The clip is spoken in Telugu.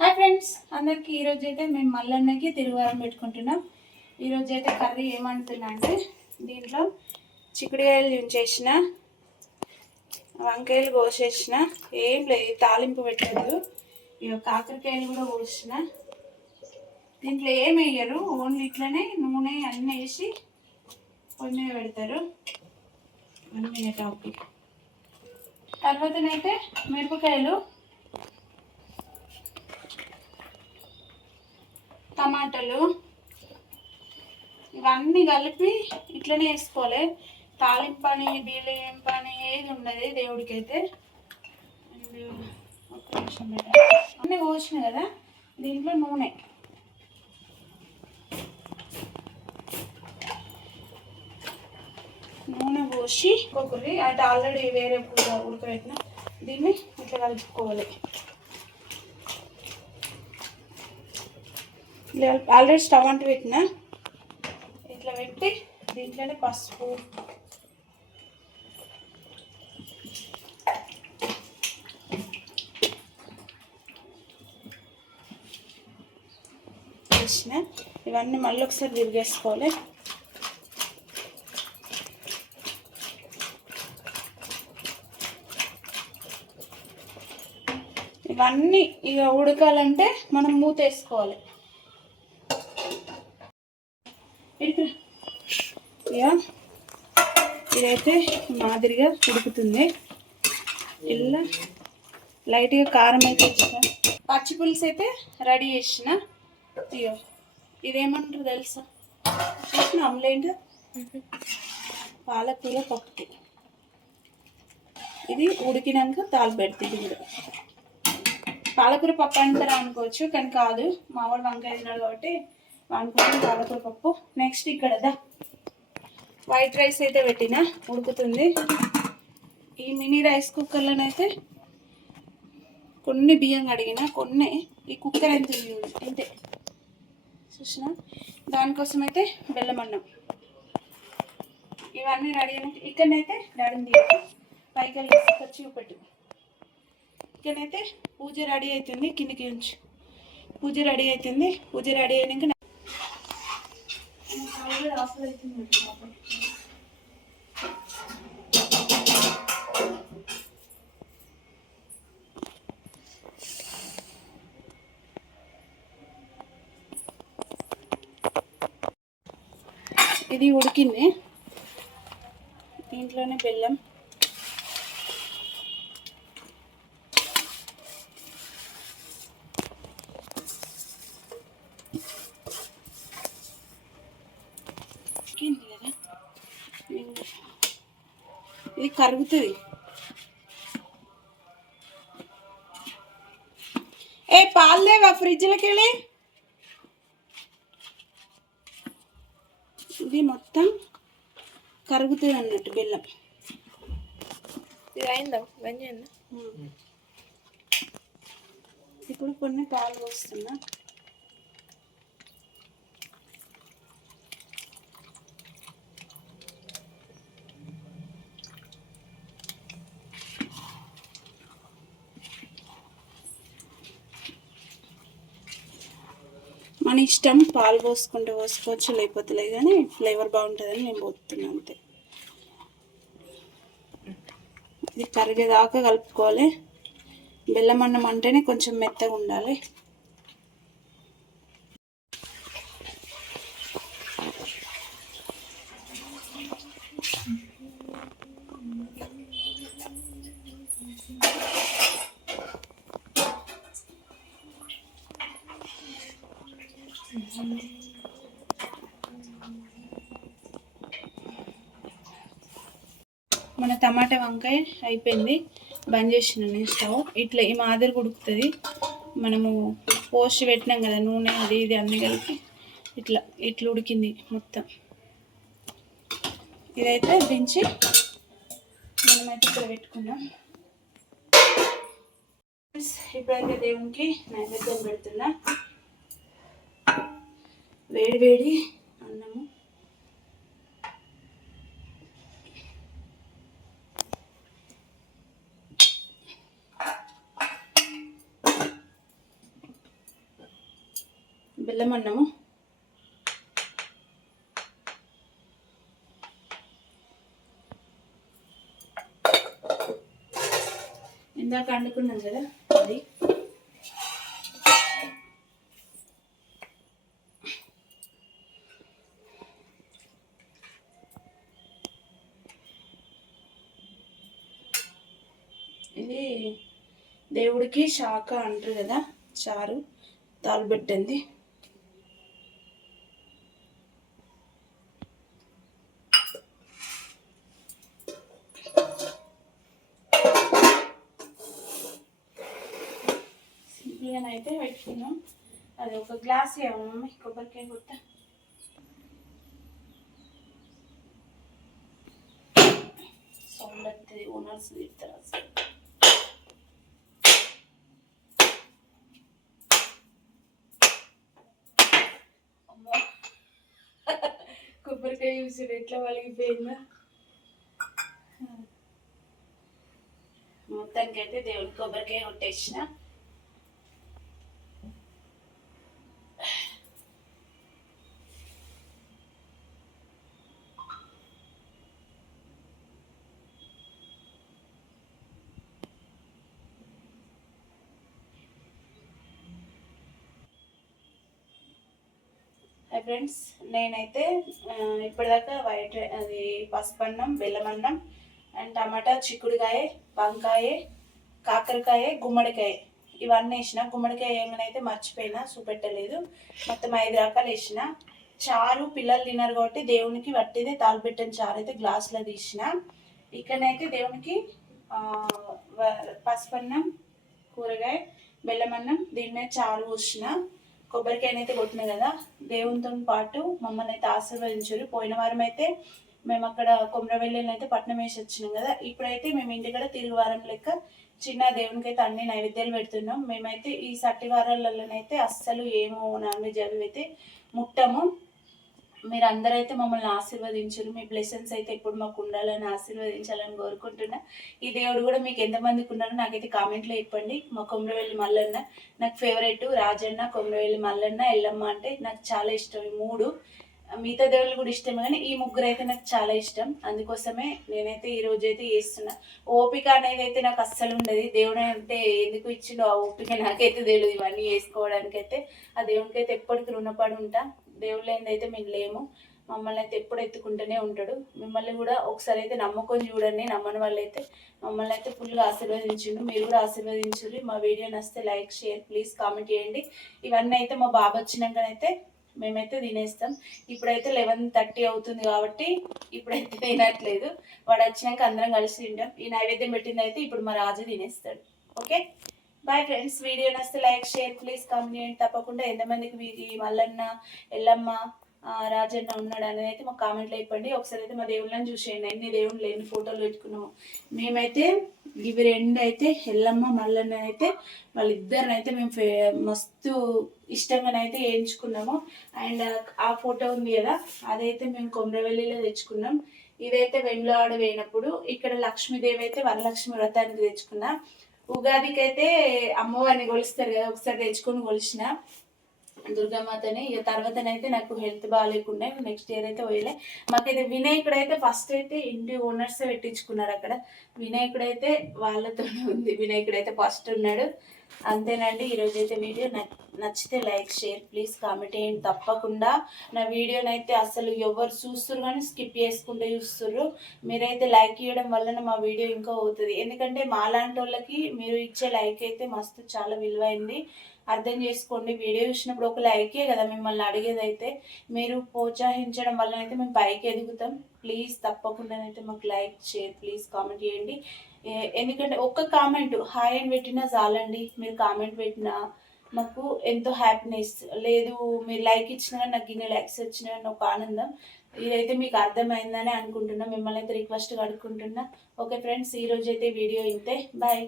Hi friends. అందరికీ ఈరోజు అయితే మేము మల్లన్నకి తిరువారం పెట్టుకుంటున్నాం. ఈరోజు అయితే కర్రీ ఏమంటున్నా అంటే దీంట్లో చిక్కుడుకాయలు ఉంచేసిన వంకాయలు కోసేసిన ఏం లేదు తాలింపు పెట్టద్దు. ఇక కాకరకాయలు కూడా కోసిన. దీంట్లో ఏం వేయరు ఓన్లీ ఇట్లనే నూనె అన్నీ వేసి కొన్ని పెడతారు. వన్ మినిట్ ఓకే తర్వాతనైతే మిరపకాయలు టమాటాలు ఇవన్నీ కలిపి ఇట్లనే వేసుకోవాలి. తాలింపు పని బియ్యం పని ఏది ఉండదు దేవుడికి అయితే ఒక్క నిమిషం అన్నీ పోసిన కదా? దీంట్లో నూనె. నూనె పోసి ఒకరి అంటే ఆల్రెడీ వేరే కూర ఉడకబెట్టిన దీన్ని ఇట్లా కలుపుకోవాలి. ఆల్రెడీ స్టవ్ అంటు పెట్టిన. ఇట్లా పెట్టి దీంట్లోనే పసుపు. వేసిన. ఇవన్నీ మళ్ళీ ఒకసారి తిరిగేసుకోవాలి. ఇవన్నీ ఇక ఉడకాలంటే మనం మూత వేసుకోవాలి. ఇక ఇదైతే మాదిరిగా ఉడుకుతుంది. ఇలా. లైట్గా కారం అయితే వేసిన పచ్చి పులుసు అయితే రెడీ చేసిన. అయ్యో ఇదేమంటారు తెలుసా? చూసిన ఆమ్లెట్? పాలకూర పప్పు. ఇది ఉడికినాక తాలు పెడుతుంది కూడా పాలకూర పప్పు అంటారా అనుకోవచ్చు కానీ కాదు. మామూలు వంకాయ తిన్నాడు కాబట్టి అనుకుంటే పాలకూర పప్పు. నెక్స్ట్ ఇక్కడ దా. వైట్ రైస్ అయితే పెట్టిన ఉడుకుతుంది. ఈ మినీ రైస్ కుక్కర్లోనైతే కొన్ని బియ్యం కడిగిన కొన్ని ఈ కుక్కర్ ఎంత అంతే. చూసిన? దానికోసం అయితే బెల్లం అన్నం ఇవన్నీ రెడీ అయినట్టు ఇక్కడనైతే డాడీని తీయకు పైకి వెళ్ళి తీసుకొచ్చి చూపెట్టు. ఇక్కడనైతే పూజ రెడీ అవుతుంది కిందికి ఉంచు. పూజ రెడీ అవుతుంది పూజ రెడీ అయినాక నా- ఆల్రెడీ ఆఫర్ అవుతుంది పాపం. ఇది ఉడికింది. దీంట్లోనే బెల్లం. ఉడికింది కదా. ఇది- కరుగుతుంది. ఏ పాలు లేవా ఫ్రిడ్జ్లోకి వెళ్ళి? ఇది మొత్తం కరుగుతుంది అన్నట్టు బెల్లం. ఇది అయిందా ఉమ్. ఇప్పుడు కొన్ని పాలు పోస్తున్నా. మన ఇష్టం పాలు పోసుకుంటే పోసుకోవచ్చు లేకపోతే లేదు కానీ ఫ్లేవర్ బాగుంటుందని నేను పోతున్నాను అంతే. ఇది కరిగేదాకా కలుపుకోవాలి. బెల్లం అన్నం అంటేనే కొంచెం మెత్తగా ఉండాలి. మన టమాటా వంకాయ అయిపోయింది. బంద్ చేసిన నేను స్టవ్. ఇట్లా ఈ మాదిరి ఉడుకుతుంది. మనము పోస్ట్ పెట్టినాం కదా నూనె అది ఇది అన్ని కలిపి ఇట్లా ఇట్లా ఉడికింది మొత్తం. ఇదైతే దించి మనమైతే ఇక్కడ పెట్టుకున్నాం. ఇప్పుడైతే దేవునికి నైవేద్యం పెడుతున్నా. వేడి వేడి అన్నము. బెల్లం అన్నము. ఇందాక వండుకున్నాం కదా అది ఇది దేవుడికి శాఖ అంటారు కదా చారు తాలుబెట్టింది సింపుల్గా అయితే పెట్టుకున్నాం అది ఒక గ్లాస్ ఇవ్వమమ్మ కొబ్బరికాయ కొత్త. సౌండ్ అవుతుంది ఓనర్స్ తిడతారు అసలు అమ్మో. కొబ్బరికాయ చూసి ఎట్లా వలిగిపోయిందా మొత్తానికైతే దేవుని కొబ్బరికాయ కొట్టేసిన. Hi friends. నేనైతే ఇప్పటిదాకా వైట్ అది పసుపు అన్నం బెల్లం అన్నం అండ్ టమాటా చిక్కుడుకాయ వంకాయ కాకరకాయ గుమ్మడికాయ. ఇవన్నీ వేసిన. గుమ్మడికాయ ఏమైనా మర్చిపోయినా చూపెట్టలేదు. మొత్తం ఐదు రకాలు వేసిన. చారు పిల్లలు తిన్నారు కాబట్టి దేవునికి వట్టిదే తాలిపెట్టిన చారు అయితే గ్లాసులో తీసిన. ఇక్కడనైతే దేవునికి వ- పసుపు అన్నం కూరగాయ బెల్లం అన్నం దీని మీద చారు పోసిన. కొబ్బరికాయనైతే కొట్టిన కదా దేవునితో పాటు మమ్మల్ని అయితే ఆశీర్వదించారు. పోయిన వారం అయితే మేము అక్కడ కొమరవెల్లిని అయితే పట్నం వేసి వచ్చినాం కదా ఇప్పుడైతే మేము ఇంటికాడ తిరుగు వారం లెక్క చిన్న దేవునికి అయితే అన్ని నైవేద్యాలు పెడుతున్నాం. మేమైతే ఈ సట్టి వారాలలోనైతే అస్సలు ఏమో నాన్ వెజ్ అవి అయితే ముట్టము. మీరు అందరైతే మమ్మల్ని ఆశీర్వదించారు మీ బ్లెస్సింగ్స్ అయితే ఎప్పుడు మాకు ఉండాలని ఆశీర్వదించాలని కోరుకుంటున్నా. ఈ దేవుడు కూడా మీకు ఎంతమందికి ఉన్నారో నాకైతే కామెంట్లో చెప్పండి మా కొమరవెల్లి మల్లన్న నాకు ఫేవరెట్ రాజన్న కొమరవెల్లి మల్లన్న ఎల్లమ్మ అంటే నాకు చాలా ఇష్టం ఈ మూడు. మిగతా దేవుళ్ళు కూడా ఇష్టమే కానీ ఈ ముగ్గురు అయితే నాకు చాలా ఇష్టం. అందుకోసమే నేనైతే ఈ రోజు అయితే చేస్తున్నా. ఓపిక అనేది అయితే నాకు అస్సలు ఉండదు. దేవుడు అంటే ఎందుకు ఇచ్చిండో ఆ ఓపిక నాకైతే తెలియదు. ఇవన్నీ చేసుకోవడానికైతే. ఆ దేవునికి అయితే ఎప్పటికీ రుణపడి ఉంటా. దేవుళ్ళు అయితే మేము లేము. మమ్మల్ని అయితే ఎప్పుడు ఎత్తుకుంటూనే ఉంటాడు. మిమ్మల్ని కూడా ఒకసారి అయితే నమ్మకం చూడండి నమ్మని వాళ్ళైతే మమ్మల్ని అయితే ఫుల్గా ఆశీర్వదించిండు. మీరు కూడా ఆశీర్వదించండి మా వీడియో నచ్చితే లైక్ షేర్ ప్లీజ్ కామెంట్ చేయండి. ఇవన్నీ అయితే మా బాబు వచ్చినాకనైతే మేమైతే తినేస్తాం. ఇప్పుడైతే లెవెన్ థర్టీ అవుతుంది కాబట్టి ఇప్పుడైతే తినట్లేదు. వాడు వచ్చినాక అందరం కలిసి తింటాం. ఈ నైవేద్యం పెట్టింది అయితే ఇప్పుడు మా రాజు తినేస్తాడు. ఓకే? బాయ్ ఫ్రెండ్స్ వీడియో నచ్చితే లైక్ షేర్ ప్లీజ్ కామెంట్ తప్పకుండా ఎంతమందికి మీకు ఈ మల్లన్న ఎల్లమ్మ రాజన్న ఉన్నాడు అనేది అయితే మా కామెంట్లో చెప్పండి ఒకసారి అయితే మా దేవుళ్ళని చూసేయండి. ఎన్ని దేవుళ్ళు ఎన్ని ఫోటోలు పెట్టుకున్నాము. మేమైతే ఇవి రెండు అయితే ఎల్లమ్మ మల్లన్న అయితే వాళ్ళిద్దరిని అయితే మేము ఫే- మస్తు ఇష్టంగానైతే వేయించుకున్నాము. అండ్ ఆ ఫోటో ఉంది కదా అదైతే మేము కొమరవెల్లిలో తెచ్చుకున్నాం. ఇదైతే వెమ్లవాడ వేయినప్పుడు ఇక్కడ లక్ష్మీదేవి అయితే వరలక్ష్మి వ్రతానికి తెచ్చుకున్నా. ఉగాదికి అయితే అమ్మవారిని కొలుస్తారు కదా ఒకసారి తెచ్చుకొని కొలిచిన దుర్గామాతని. ఇక తర్వాతనైతే నాకు హెల్త్ బాగాలేకుండా నెక్స్ట్ ఇయర్ అయితే పోయలే. మాకైతే వినాయకుడు అయితే ఫస్ట్ అయితే ఇంటి ఓనర్స్ పెట్టించుకున్నారు అక్కడ. వినాయకుడు అయితే వాళ్ళతోనే ఉంది. వినాయకుడు అయితే ఫస్ట్ ఉన్నాడు. అంతేనండి. ఈరోజు అయితే వీడియో నచ్చితే లైక్ షేర్ ప్లీజ్ కామెంట్ చేయండి. తప్పకుండా నా వీడియోనైతే అసలు ఎవరు చూస్తున్నారు కానీ స్కిప్ చేసుకుంటూ చూస్తుర్రు. మీరైతే లైక్ ఇవ్వడం వలన మా వీడియో ఇంకా అవుతుంది ఎందుకంటే మాలాంటి వాళ్ళకి మీరు ఇచ్చే లైక్ అయితే మస్తు చాలా విలువైంది. అర్థం చేసుకోండి. వీడియో చూసినప్పుడు ఒక లైకే కదా మిమ్మల్ని అడిగేది అయితే మీరు ప్రోత్సహించడం వల్ల అయితే మేము పైకి ఎదుగుతాం. ప్లీజ్ తప్పకుండా అయితే మాకు లైక్ షేర్ ప్లీజ్ కామెంట్ చేయండి. ఎందుకంటే ఒక్క కామెంట్ హాయ్ అని పెట్టినా చాలండి. మీరు కామెంట్ పెట్టినా మాకు ఎంతో హ్యాపీనెస్. లేదు మీరు లైక్ ఇచ్చినా నాకు ఇన్ని లైక్స్ వచ్చినా ఒక ఆనందం. ఇదైతే మీకు అర్థమైందని అనుకుంటున్నా. మిమ్మల్ని అయితే రిక్వెస్ట్ అడుగుకుంటున్నా ఓకే ఫ్రెండ్స్ ఈరోజు అయితే వీడియో ఇంతే. బాయ్.